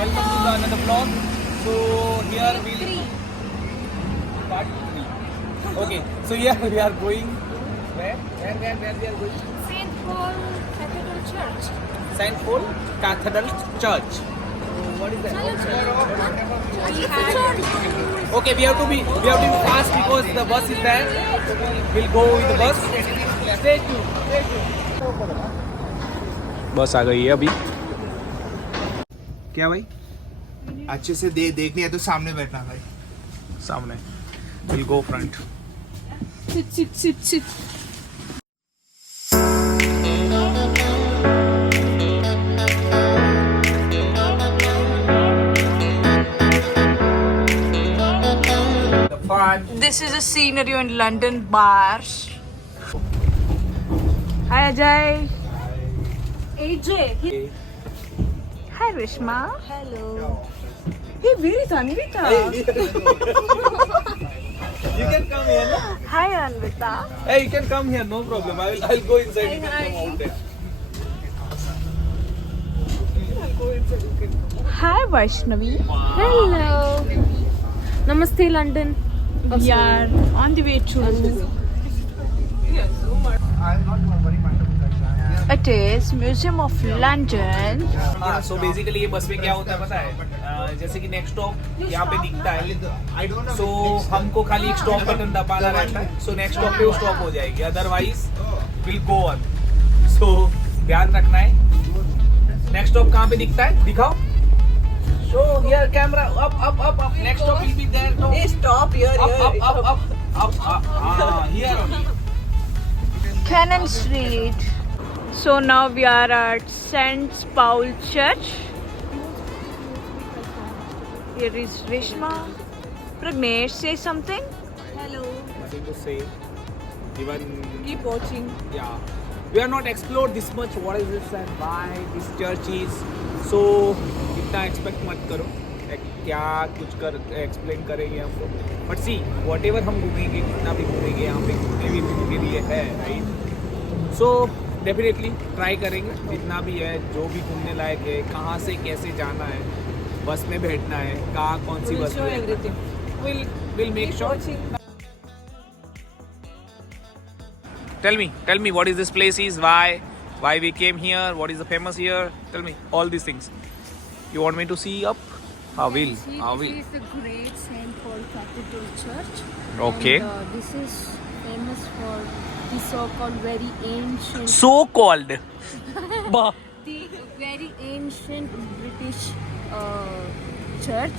welcome to the another vlog. So here we'll part 3. Okay, so here we are going. Where we are going? Saint Paul Cathedral Church. Saint Paul Cathedral Church. So what is that? Okay, we have to be fast because the bus is there. So we'll go with the bus. Stay tuned. बस आ गई है अभी. क्या भाई? अच्छे से देखनी है तो सामने बैठना भाई. सामने. We'll go front. Sit. The fun. This is a scenery in London bars. Hi Ajay. AJ. Hi Rishma. Hello. Hey, where is Anvita? You can come here, no? Hi Anvita. Hey, you can come here, no problem. I'll go inside. You can come out there. I'll go inside. You can come. Hi Vaishnavi. Hello. Namaste London. We are on the way to. It is Museum of London. हाँ, so basically ये बस में क्या होता है पता है? जैसे कि नेक्स्ट स्टॉप यहाँ पे दिखता है, so हमको खाली एक स्टॉप बटन दबाना रहता है, so नेक्स्ट स्टॉप पे वो स्टॉप हो जाएगी, otherwise will go on. so ध्यान रखना है. नेक्स्ट स्टॉप कहाँ पे दिखता है? दिखाओ. so here camera up. next stop will be there. No. Stop here. Up. Here only. Cannon Street. So now we are at St. Paul Church. Here is Rishma. Pragnesh, say something. Hello. Nothing to say. Even Keep watching. yeah, we are not explored this much. What is this and why this church is? So इतना expect मत करो. क्या कुछ कर explain करेंगे हमको. But see what ever हम घूमेंगे, कितना भी घूमेंगे, यहाँ पे घूमने भी के लिए है, राइट. सो डेफिनेटली ट्राई करेंगे जितना भी है, जो भी घूमने लायक है, कहाँ से कैसे जाना है, बस में बैठना है, कहाँ कौन सी बस में. Will make sure. Tell me what is this place is, why we came here, what is the famous here, tell me all these things. You want me to see up? This is the great Saint Paul Cathedral Church. Okay. And, this is famous for the so-called very ancient. So-called. The very ancient British church.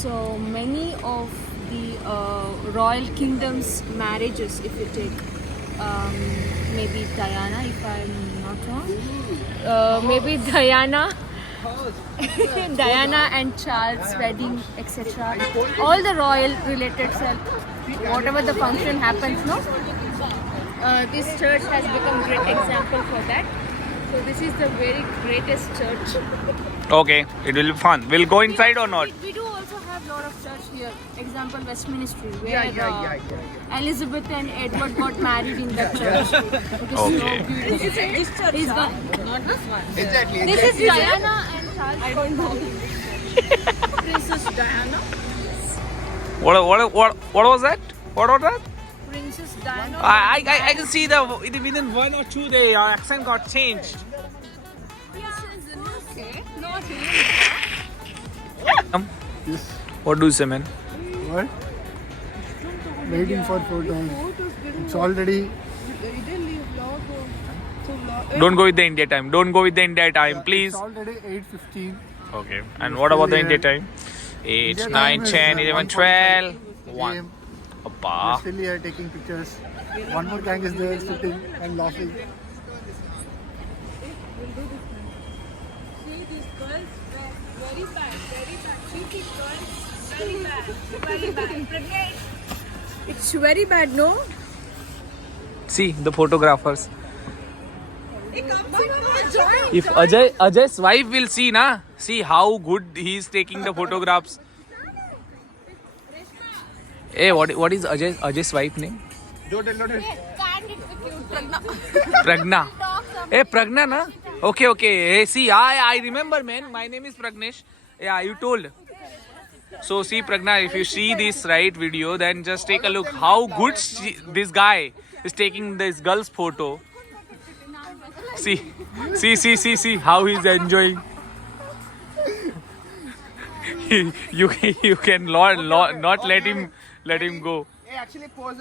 So many of the royal kingdoms' marriages, if you take maybe Diana, if I'm not wrong, maybe Diana and Charles' wedding, etc. All the royal related whatever the function happens, no? This church has become great example for that. So this is the very greatest church. Okay, it will be fun. We'll go inside or not? We do also have lot of church here. Example, Westminster, where Elizabeth and Edward got married in that church. Okay. This church is not this one. Exactly. This is Diana and Charles. I don't know. Princess Diana. What was that? What was that? Princess Diana. I can see within 1 or 2 days your accent got changed. Okay. Not Yes. What do you say, man? What? Waiting for photos. It's already. Don't go with the India time. Please. It's already 8:15. Okay. And what about the India time? 8, India 9, time is, 10, 11, 12, 1. AM. Appa. We're still here taking pictures. One more gang is there sitting and laughing. It's very bad, no? See the photographers. If Ajay's wife will see, na, see how good he is taking the photographs. Hey, what is Ajay's wife name? Pragna. Hey, Pragna, na? Okay. Hey, see, I remember, man. My name is Pragnesh. Yeah, you told. So see Pragna, if you see this right video, then just take a look how good this guy is taking this girl's photo. See how he's enjoying. you can not let him go. Hey, actually pose.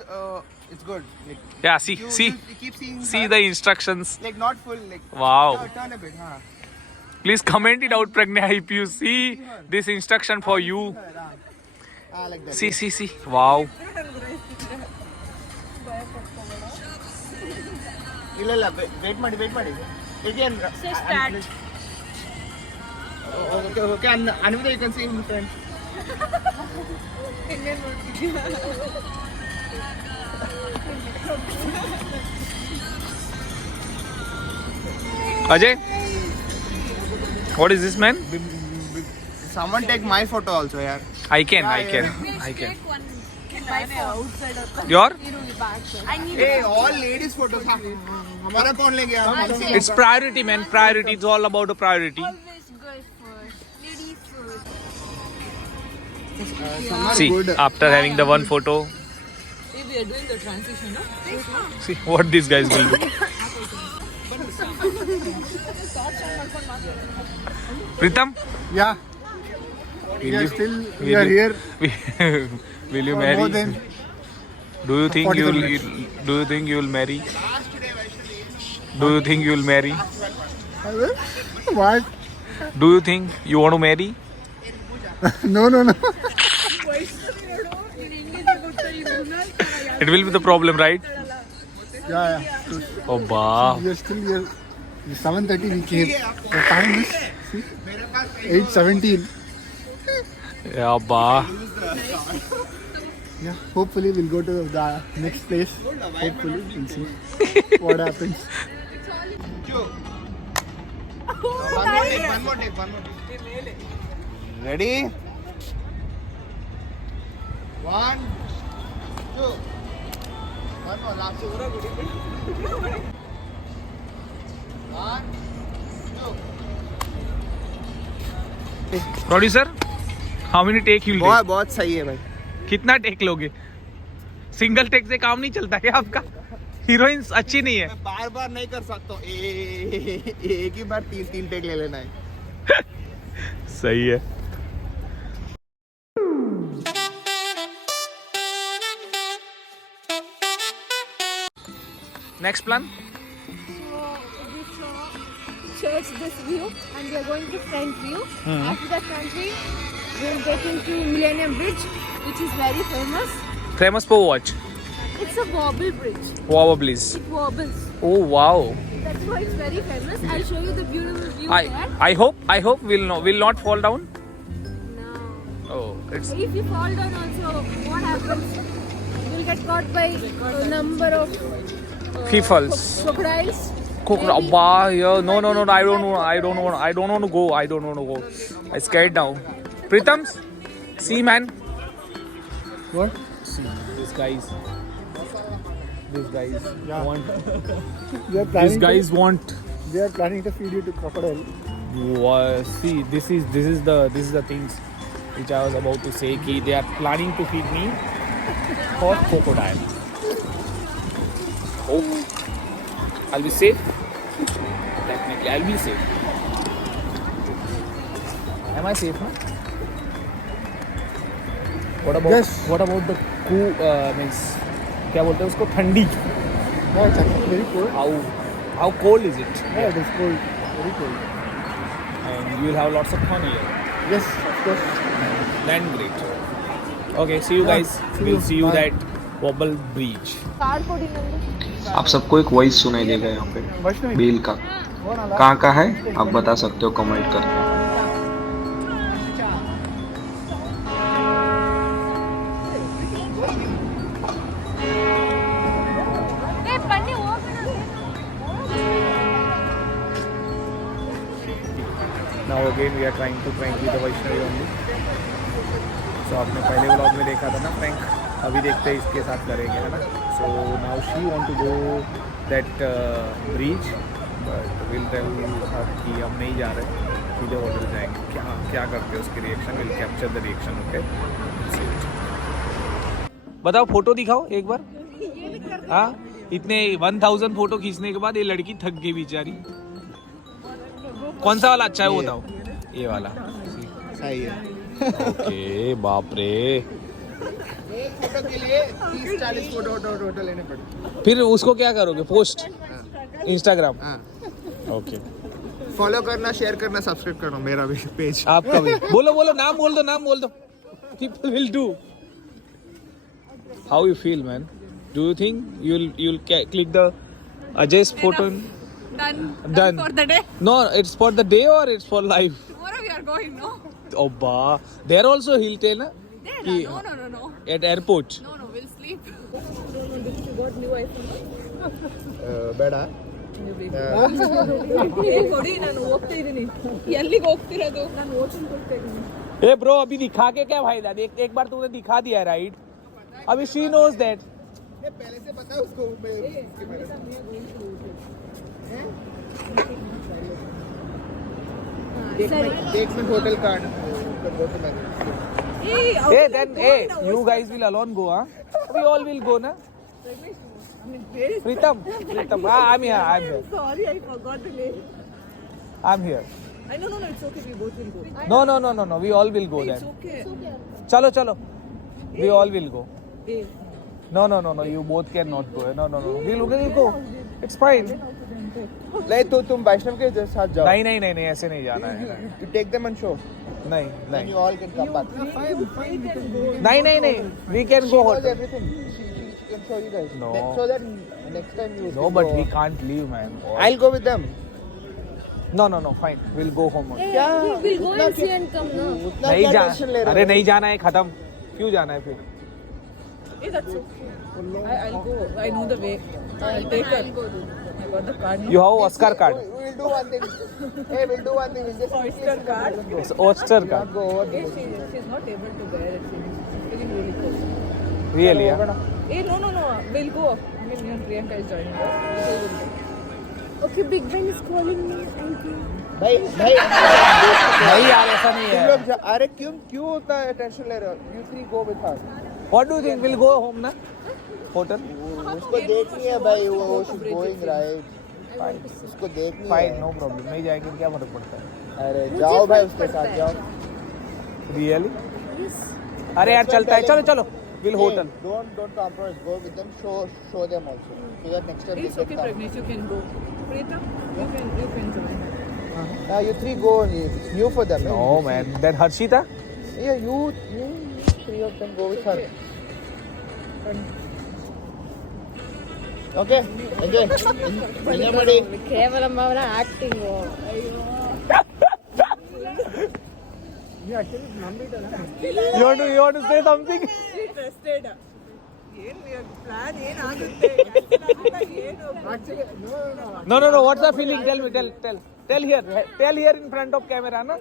It's good. Like, Yeah, you keep seeing see her, the instructions. like not full. Like Wow. turn a bit. Huh? Please comment it out, Pragna, if you see this instruction for you. Like that. See. Wow. ಇಲ್ಲ wait ಮಾಡಿ again So start. okay Anvita, you can see in front. Ajay, what is this, man? Someone take my photo also, yaar. I can. Your? Hey, all ladies photos. हमारा कौन ले गया? It's priority, man. Priority. It's all about a priority. Always girls first, ladies first. See, after having the one photo, We are doing the transition, no? see what these guys will do. Pritam, Yeah. will We are you, still. will We are you- here will you for marry? more than. Do you think 45 you'll minutes. do you think you'll marry? Do you think you'll marry? What? Do you think you want to marry? No. It will be the problem, right? Yeah. Oh, bah. We are still here. 7:30 we came. The time is see, 8:17. Yeah, bah. Yeah. Hopefully we'll go to the next place. Hopefully we'll see what happens. One more take. Ready? 1, 2. One more, last. 1, 2. Producer, how many take you'll take? बहुत सही है भाई. कितना take लोगे? Single take से काम नहीं चलता क्या आपका? हीरोइंस अच्छी नहीं है. मैं बार नहीं कर सकता हूँ. एक ही बार 3 टेक ले लेना है. सही है. Next plan? Church this view and we are going to front view. After the front view, we will get into Millennium Bridge, which is very famous. Famous for what? It's a wobble bridge. Wow, please. It wobbles. Oh, wow. That's why it's very famous. I'll show you the beautiful view there. I hope we'll not fall down. No. Oh, it's If you fall down also, what happens? You'll get caught by a number of Peoples. crocodiles. Yeah, no, I don't want to go. I'm scared now. Pritam, see, man. What? See, these guys Yeah. want. We are planning. Want. We are planning to feed you to crocodile. See, this is the things which I was about to say. Ki they are planning to feed me for crocodile. Oh, I'll be safe. Definitely, I'll be safe. Am I safe, no? What about Yes. the means क्या बोलते हैं उसको ठंडी? What? Very cold. How cold is it? Yeah, it is cold. Very cold. And you will have lots of fun here. Yes, of course. Then great. Okay, see you guys. see We'll you. see you Bye. that Wobble Bridge. आप सबको एक voice सुनाई देगा यहाँ पे Vaishnavi. Bell का. कहाँ का है आप बता सकते हो कमेंट करके. Now again we are trying to prank with the Vaishnavi only. So आपने पहले व्लॉग में देखा था ना prank. अभी देखते हैं इसके साथ करेंगे है ना. So now she want to go that bridge, but we'll tell her कि हम नहीं जा रहे. सीधे होटल जाएंगे. क्या करते हैं उसके reaction, will capture the reaction. Okay, बताओ फोटो दिखाओ एक बार. हाँ, इतने 1000 फोटो खींचने के बाद ये लड़की थक गई बेचारी. कौन सा वाला अच्छा है वो बताओ. ये वाला सही है. ओके. बाप रे. एक फोटो के लिए 30-40 फोटो लेने पड़ते. फिर उसको क्या करोगे, पोस्ट इंस्टाग्राम. हाँ. ओके. फॉलो करना, शेयर करना, सब्सक्राइब करना मेरा भी पेज. आपका भी. बोलो नाम बोल दो. People will do. How you feel, man? Do you think you'll click the Ajay's photo? Done. For the day. No, it's for the day or it's for life. Tomorrow we are going, no? Oh, bah. There also he'll tell, na? There, Ki- no. At airport. No, we'll sleep. You got new iPhone. ಬೇಡ. ಕೊಡಿ, ನಾನು ಹೋಗ್ತಾ ಇದ್ದೀನಿ. ಎಲ್ಲಿಗೆ ಹೋಗ್ತಿರೋದು? ನಾನು ಓಚನ್ ಕೊಡ್ತಾ ಇದ್ದೀನಿ. Hey bro, अभी दिखा के क्या फायदा? एक बार तूने दिखा दिया, right? अभी she knows that. पहले से पता है उसको. देख में hotel card. Hey, then you guys will alone go, huh? We all will go, na? Pritam, I'm here. Sorry, I forgot the name. I'm here. No, it's okay. We both will go. No. We all will go It's then. okay. Chalo. We all will go. Hey. No. You both cannot go. No. We'll go. It's fine. नहीं तो तुम वैष्णव के साथ जाओ. नहीं, ऐसे नहीं जाना है. You take them on show. नहीं. You all can come back. नहीं. We can She go knows hotel. everything. She can show you guys. No. So that next time you. No, but we can't leave, man. I'll go with them. No. Fine. We'll go home. क्या? We'll go and see and come, no? उतना नहीं क्या जा. tension ले रहे अरे हो? नहीं जाना है, खत्म. क्यों जाना है फिर? Hey, that's okay. I'll go. I know the way. I'll take her. I got the card. You have Oscar card. We'll do one thing. Hey, we'll do one thing. We'll just Oyster card. It's Oscar card. not go over Hey, the. she's not able to bear it. She's feeling really close. Really? Yeah? Hey, no. We'll go. I mean, you and Priyanka is joining us. We'll go. Okay, Big Ben is calling me. Thank you. भाई नहीं यार, ऐसा नहीं तुम है. लोग अरे क्यों उतना टेंशन ले रहे हो? You three go with her. What do you think? We'll go home, na? Hotel? उसको देखनी है भाई, वो she's going right. उसको देखनी है. Fine, no problem. नहीं जाएंगे क्या फर्क पड़ता है? अरे जाओ भाई उसके साथ जाओ. Really? अरे यार चलता है. चलो. We'll hotel. Don't compromise. Go with them. Show them also. So that next time It's okay, Pragnesh. You can go. Preeta, you can join. You three go. It's new for them. No, man. Then Harshita? Yeah, you three of them go with her. Okay. Enjoy. Enjoy, buddy. ಕೇವಲ ಅವರ acting. You want to say something? Interested. Plan ಏನಾಗುತ್ತೆ? No. What's the feeling? Tell me. Tell here. Tell here in front of camera, ना?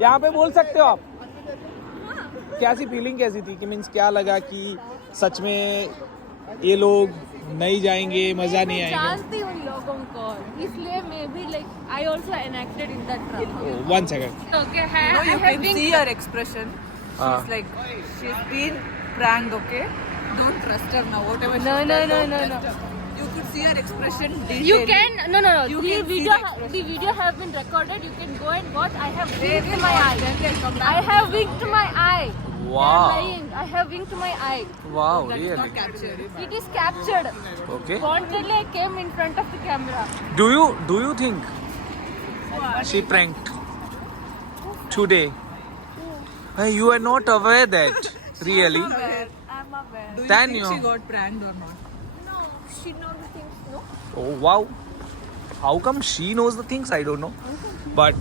यहाँ पे बोल सकते हो आप. कैसी फीलिंग कैसी थी? कि मीन्स क्या लगा कि सच में ये लोग नहीं जाएंगे, मजा नहीं आएगा? जानती हूँ लोगों को, इसलिए मैं भी like I also enacted in that drama. One second. Okay, No, you I have can been see her expression. She's like, she's been pranked, okay? Don't trust her now, whatever she No. does, don't trust her. You could see her expression detailing. You can no. You The can see video the the video have been recorded. You can go and watch. I have winked will my watch, eye. then they'll come back. I have winked my eye. Wow. They are lying. I have winked my eye. Wow, That is really? not captured. It is captured. Okay. Wantonly I came in front of the camera. Do you think she pranked today? Hey, you are not aware that really? I'm aware. Do you Then think you- she got pranked or not? No, she knows the things. No. Oh wow. How come she knows the things? I don't know. But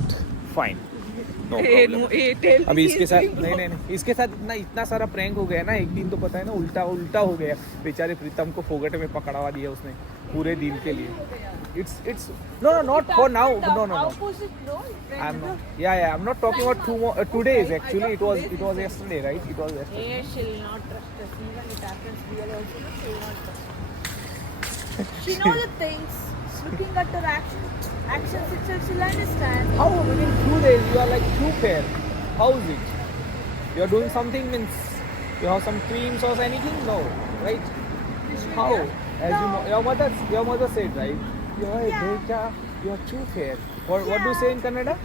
fine. No problem. अभी इसके साथ नहीं इसके साथ इतना सारा prank हो गया ना. एक दिन तो पता है ना उल्टा हो गया. बेचारे प्रीतम को फोगटे में पकड़वा दिया उसने पूरे दिन के लिए. It's no not for now. No. Opposite, no. I'm not talking about 2 days actually. It was yesterday, right? It was yesterday. Hey, she'll not trust us. Even it happens real also, she'll not trust us. She knows the things. looking at her actions itself, she'll understand. How in 2 days you are like too fair? How is it? You are doing something means you have some creams or anything? No, right? How? As your mother said, right? You are Beta, you are too fair. What do you say in Kannada?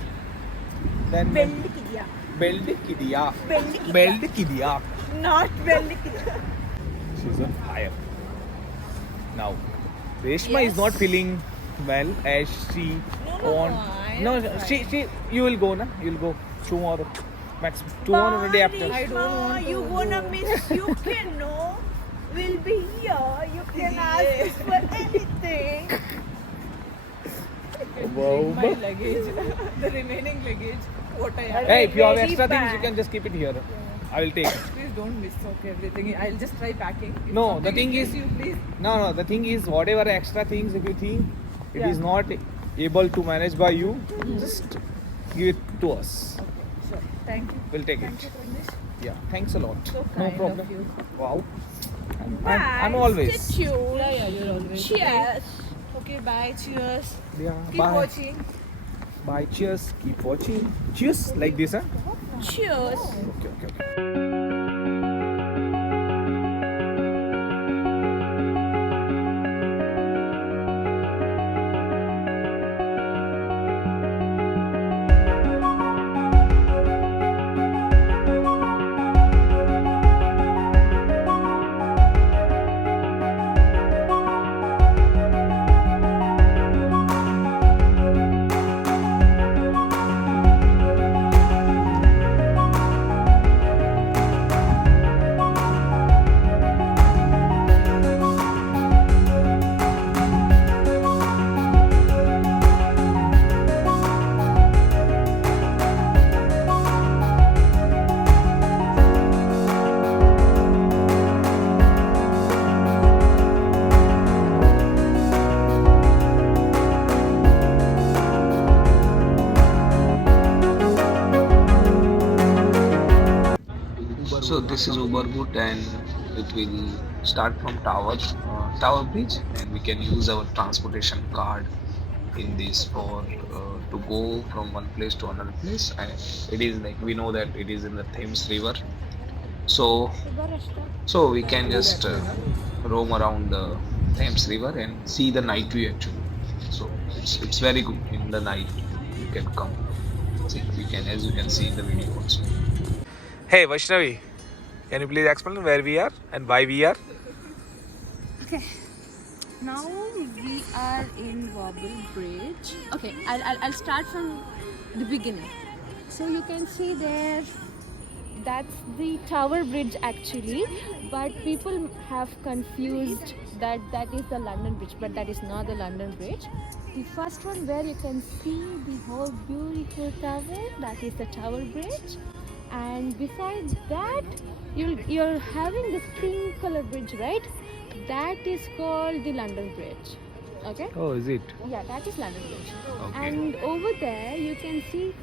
Then Bellikidiya. Beldikidiya. Bellikidiya. Beldikidiya. Not Bellikidiya. She's on fire. Now, Reshma is not feeling well as she you will go, na? You will go tomorrow. Max tomorrow or the day after. I don't want to. You gonna miss. You can know. We'll be here. You can ask us for anything. My luggage, the remaining luggage, what I have. Hey, if you have Very extra things, you bad. can just keep it here. I will take it. Please don't miss everything. I'll just try packing. If No, something the thing in is- case you please. No, the thing is, whatever extra things, if you think it is not able to manage by you, just give it to us. Sure. Thank you. We'll take Thank it. you, Prandesh. Yeah, thanks a lot. So No kind problem. of you. Wow. I'm always. Yeah, you're always. Cheers. Okay, bye. Cheers. Yeah, Keep bye. watching. Bye. Cheers. Keep watching. Cheers. Like this, huh? Cheers. Okay. So this is Uberboot and it will start from Tower Bridge, and we can use our transportation card in this for to go from one place to another place. And it is like, we know that it is in the Thames River, so we can just roam around the Thames River and see the night view actually. So it's very good in the night. You can come see, we can, as you can see in the video also. Hey Vaishnavi, can you please explain where we are and why we are? Okay. Now we are in Wobble Bridge. Okay, I'll start from the beginning. So you can see there, that's the Tower Bridge actually, but people have confused that is the London Bridge, but that is not the London Bridge. The first one where you can see the whole beautiful tower, that is the Tower Bridge. And besides that, you're having this pink color bridge, right? That is called the London Bridge. Okay? Oh, is it? Yeah, that is London Bridge. Okay. And over there you can see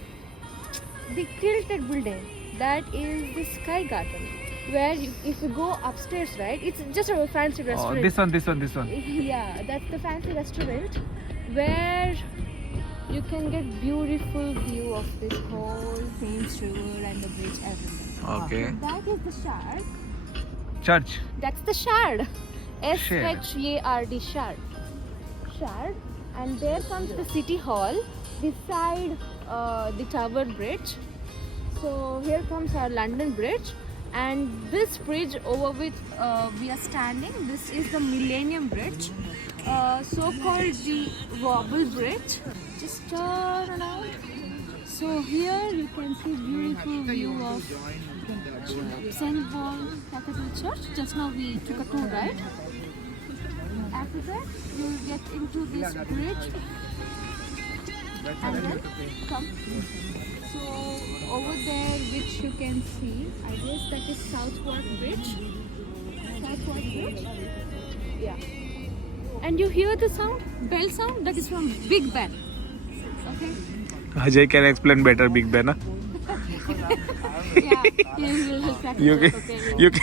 the tilted building. That is the Sky Garden. Where if you go upstairs, right? It's just a fancy restaurant. this one. Yeah, that's the fancy restaurant where you can get beautiful view of this whole Thames River and the bridge, everything. Okay. That is the Shard. Church. That's the Shard. Shard. SHARD, Shard. Shard. And there comes the City Hall beside the Tower Bridge. So here comes our London Bridge. And this bridge over which we are standing, this is the Millennium Bridge, so called the Wobble Bridge. Just turn around. So here you can see beautiful view of St. Paul Cathedral Church. Just now we took a tour, right? After that, you will get into this bridge and then come. So over there, which you can see, I guess that is Southwark Bridge. Southwark Bridge. Yeah. And you hear the sound, bell sound, that is from Big Ben. Okay. Ajay can explain better Big Ben. Huh? Yeah. You will practice. You can.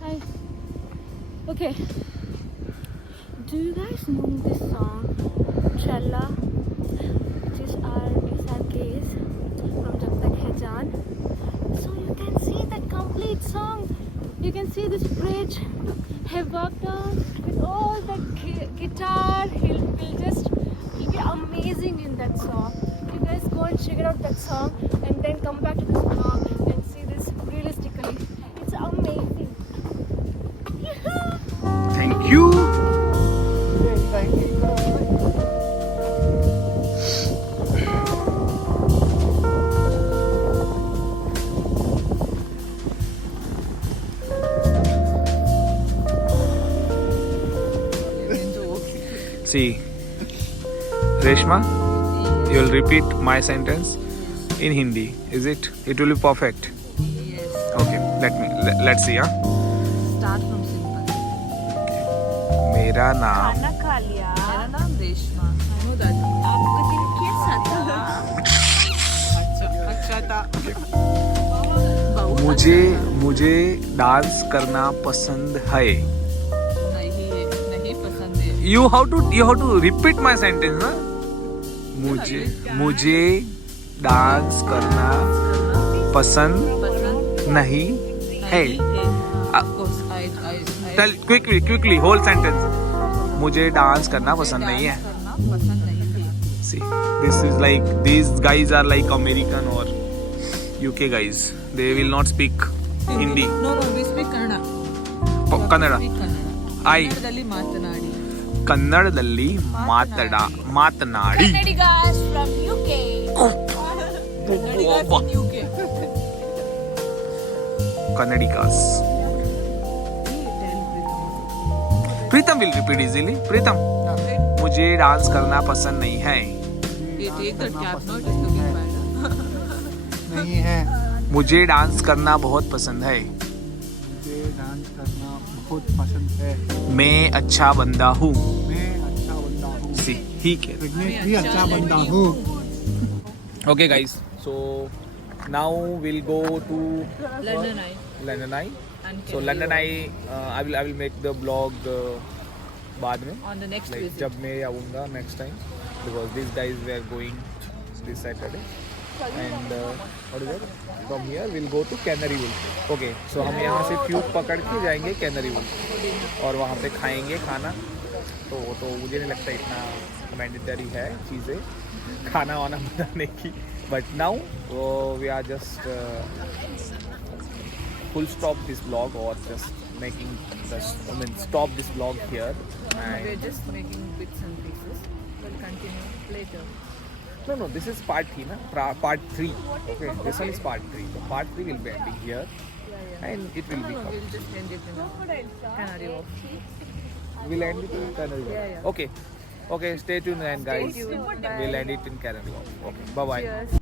Hi. Okay. Do you guys know this song, Challa, which is our case from Jab Tak Hai Jaan? So you can see that complete song. You can see this bridge. Have walked down with all the guitar. He'll be amazing in that song. You guys go and check out that song and then come back to this vlog and see this realistically. It's amazing. Thank you. See, Reshma, you will repeat my sentence in Hindi. Is it? It will be perfect. Yes. Okay, let's see. Start from simple. मेरा नाम खाना खा लिया. मेरा नाम Reshma. I know that. आपका दिन कैसा था? अच्छा था. मुझे डांस करना पसंद है. नहीं पसंद है. You have to repeat my sentence, ना? मुझे डांस करना पसंद नहीं है. Of course, I Tell quickly whole sentence. मुझे डांस करना पसंद नहीं है. करना पसंद नहीं है. See, this is like these guys are like American or UK guys. They will not speak Hindi. No, we speak Kannada. Kannada. Speak Kannada. I ಕನ್ನಡದಲ್ಲಿ ಮಾತನಾಡಿ. ಕನ್ನಡದಲ್ಲಿ ಮಾತನಾಡಿ. Kannadigas from UK. Kannadigas in UK. Kannadigas. Pritam will repeat easily. प्रीतम, मुझे dance करना पसंद नहीं है. Take that cap now, it is looking bad. नहीं है. मुझे डांस करना बहुत पसंद है. मुझे डांस करना बहुत पसंद है. मैं अच्छा बंदा हूँ. मैं अच्छा बंदा हूँ. See, he can. प्रेग्नेंट भी अच्छा बंदा हूँ. Okay, guys. So now we'll go to London Eye. And so London Eye, I will make the vlog बाद में. On the next Like visit. जब मैं आऊँगा next time, because these guys were going this Saturday. And what is it? From here we'll go to Canary Wharf. Okay, so हम यहाँ से tube पकड़ के जाएंगे Canary Wharf और वहाँ पे खाएंगे खाना. तो मुझे नहीं लगता इतना मैंडेटरी है चीज़ें खाना वाना बनाने की. But now we are just full stop this vlog or just making stop this vlog here. And We're just making bits and pieces. We'll continue later. no, this is part 3, na? Part 3. Okay, this one is part 3. So part 3 will be ending here, and it will be. We'll just end it in a Canary Wharf. We'll end it in Canary Wharf. Yeah. Okay, stay tuned, and guys, Stay tuned. we'll end it in Canary Wharf. Okay, bye bye. Cheers.